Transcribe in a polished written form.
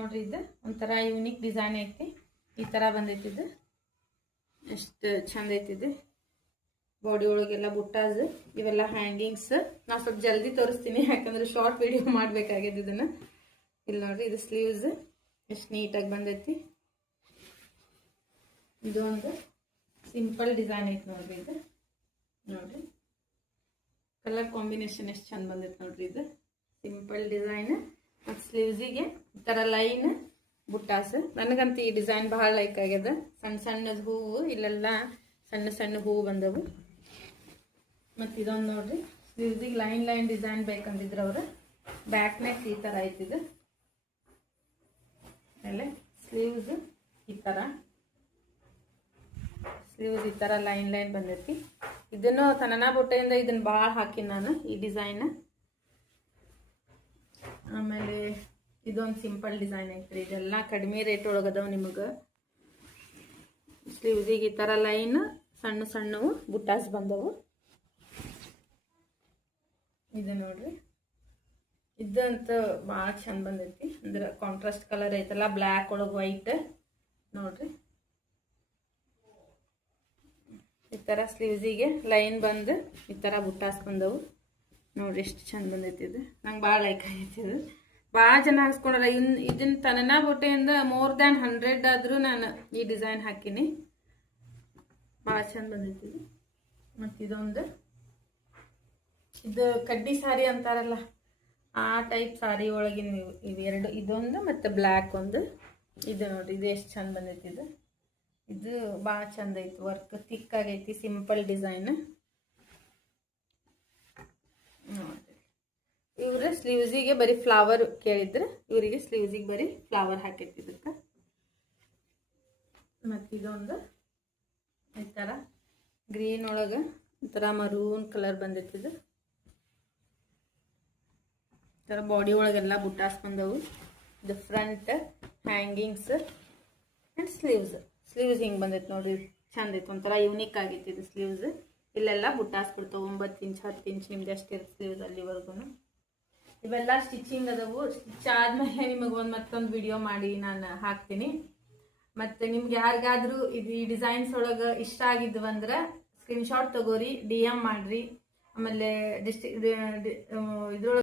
ನೋಡ್ರಿ ಇದು ಒಂಥರ ಯೂನಿಕ್ ಡಿಸೈನ್ ಐತಿ. ಈ ತರ ಬಂದೈತಿ. ಇದು ಎಷ್ಟು ಚಂದ ಐತಿ. ಇದು ಬಾಡಿ ಒಳಗೆಲ್ಲ ಬುಟ್ಟಾಸ್ ಇವೆಲ್ಲ ಹ್ಯಾಂಗಿಂಗ್ಸ್. ನಾ ಸ್ವಲ್ಪ ಜಲ್ದಿ ತೋರಿಸ್ತೀನಿ ಯಾಕಂದ್ರೆ ಶಾರ್ಟ್ ವಿಡಿಯೋ ಮಾಡ್ಬೇಕಾಗಿದೆ ಇದನ್ನ. ಇಲ್ಲಿ ನೋಡ್ರಿ ಇದು ಸ್ಲೀವ್ಸ್ ಎಷ್ಟು ನೀಟಾಗಿ ಬಂದೈತಿ. ಇದು ಒಂದು ಸಿಂಪಲ್ ಡಿಸೈನ್ ಐತಿ ನೋಡ್ರಿ. ಇದು ನೋಡ್ರಿ ಕಲರ್ ಕಾಂಬಿನೇಷನ್ ಎಷ್ಟು ಚಂದ ಬಂದೈತಿ ನೋಡ್ರಿ. ಇದು ಸಿಂಪಲ್ ಡಿಸೈನ್ ಮತ್ತು ಸ್ಲೀವ್ಸಿಗೆ ಈ ಥರ ಲೈನ್ ಬುಟ್ಟಾಸ್. ನನಗಂತ ಈ ಡಿಸೈನ್ ಭಾಳ ಲೈಕ್ ಆಗ್ಯದ. ಸಣ್ಣ ಸಣ್ಣದ ಹೂವು ಇಲ್ಲೆಲ್ಲ ಸಣ್ಣ ಸಣ್ಣ ಹೂವು ಬಂದವು. ಮತ್ತು ಇದೊಂದು ನೋಡ್ರಿ ಸ್ಲೀವ್ಸಿಗೆ ಲೈನ್ ಲೈನ್ ಡಿಸೈನ್ ಬೇಕಂದಿದ್ರು ಅವರು. ಬ್ಯಾಕ್ ನೆಕ್ ಈ ಥರ ಐತಿದು. ಆಮೇಲೆ ಸ್ಲೀವ್ಸ್ ಈ ಥರ ಲೈನ್ ಲೈನ್ ಬಂದೈತಿ. ಇದನ್ನು ತನನಾ ಬೊಟ್ಟೆಯಿಂದ ಇದನ್ನ ಭಾಳ ಹಾಕಿ ನಾನು ಈ ಡಿಸೈನ್. ಆಮೇಲೆ ಇದೊಂದು ಸಿಂಪಲ್ ಡಿಸೈನ್ ಐತ್ರಿ. ಇದೆಲ್ಲ ಕಡಿಮೆ ರೇಟ್ ಒಳಗದವು ನಿಮಗೆ. ಸ್ಲೀವ್ಸಿಗೆ ಈ ಥರ ಲೈನ್ ಸಣ್ಣ ಸಣ್ಣವು ಬುಟ್ಟಾಸ್ ಬಂದವು. ಇದು ನೋಡ್ರಿ ಇದಂತೂ ಭಾಳ ಚಂದ ಬಂದೈತಿ. ಅಂದ್ರೆ ಕಾಂಟ್ರಾಸ್ಟ್ ಕಲರ್ ಐತಲ್ಲ, ಬ್ಲ್ಯಾಕ್ ಒಳಗೆ ವೈಟ್ ನೋಡ್ರಿ. ಈ ಥರ ಸ್ಲೀವ್ಸಿಗೆ ಲೈನ್ ಬಂದು ಈ ಥರ ಬುಟ್ಟಾಸ್ ಬಂದವು ನೋಡ್ರಿ. ಎಷ್ಟು ಚಂದ ಬಂದೈತಿ. ಇದು ನಂಗೆ ಭಾಳ ಲೈಕ್ ಆಗೈತಿ. ಇದು ಭಾಳ ಜನ ಹಾಕ್ಸ್ಕೊಂಡಲ್ಲ. ಇದನ್ನ ತನನಾ ಬೊಟ್ಟೆಯಿಂದ ಮೋರ್ ದ್ಯಾನ್ 100 ಆದರೂ ನಾನು ಈ ಡಿಸೈನ್ ಹಾಕಿನಿ. ಭಾಳ ಚಂದ ಬಂದೈತಿ. ಇದು ಮತ್ತು ಇದೊಂದು ಇದು ಕಡ್ಡಿ ಸಾರಿ ಅಂತಾರಲ್ಲ ಆ ಟೈಪ್ ಸಾರಿ ಒಳಗಿನ ಇವೆರಡು. ಇದೊಂದು ಮತ್ತು ಬ್ಲ್ಯಾಕ್ ಒಂದು. ಇದು ನೋಡ್ರಿ ಇದು ಎಷ್ಟು ಚಂದ ಬಂದೈತಿ. ಇದು ಭಾಳ ಚಂದ ಐತಿ. ವರ್ಕ್ ಥಿಕ್ ಆಗೈತಿ. ಸಿಂಪಲ್ ಡಿಸೈನ್ ನೋಡ್ರಿ. ಇವ್ರ ಸ್ಲೀವ್ಸಿಗೆ ಬರೀ ಫ್ಲವರ್ ಕೇಳಿದ್ರೆ ಇವರಿಗೆ ಸ್ಲೀವ್ಸಿಗೆ ಬರೀ ಫ್ಲವರ್ ಹಾಕೈತಿ ಇದಕ್ಕೆ. ಮತ್ತು ಇದೊಂದು ಈ ಥರ ಗ್ರೀನ್ ಒಳಗೆ ಈ ಥರ ಮರೂನ್ ಕಲರ್ ಬಂದೈತಿ. ಇದು ಈ ಥರ ಬಾಡಿ ಒಳಗೆಲ್ಲ ಬುಟ್ಟಾಸ್ ಬಂದವು. ಇದು ಫ್ರಂಟ್ ಹ್ಯಾಂಗಿಂಗ್ಸ್ ಆ್ಯಂಡ್ ಸ್ಲೀವ್ಸ್ ಹಿಂಗೆ ಬಂದೈತಿ ನೋಡ್ರಿ. ಚಂದ ಐತಿ. ಒಂಥರ ಯೂನಿಕ್ ಆಗೈತಿ ಇದು ಸ್ಲೀವ್ಸ್. ಇಲ್ಲೆಲ್ಲ ಬುಟ್ಟಾಸ್ ಬಿಡ್ತಾವೆ 9 ಇಂಚ್ 10 ಇಂಚ್ ನಿಮ್ದು ಎಷ್ಟಿರುತ್ತೆ ಸ್ಲೀವ್ಸ್ ಅಲ್ಲಿವರೆಗೂ. ಇವೆಲ್ಲ ಸ್ಟಿಚಿಂಗ್ ಅದಾವು. ಸ್ಟಿಚ್ ಆದಮೇಲೆ ನಿಮಗೆ ಮತ್ತೊಂದು ವಿಡಿಯೋ ಮಾಡಿ ನಾನು ಹಾಕ್ತೀನಿ. ಮತ್ತು ನಿಮ್ಗೆ ಯಾರಿಗಾದ್ರೂ ಇದು ಈ ಡಿಸೈನ್ಸ್ ಒಳಗೆ ಇಷ್ಟ ಆಗಿದ್ವು ಅಂದ್ರೆ ಸ್ಕ್ರೀನ್ಶಾಟ್ ತಗೋರಿ, DM ಮಾಡಿರಿ. ಆಮೇಲೆ ಇದ್ರೊಳಗೆ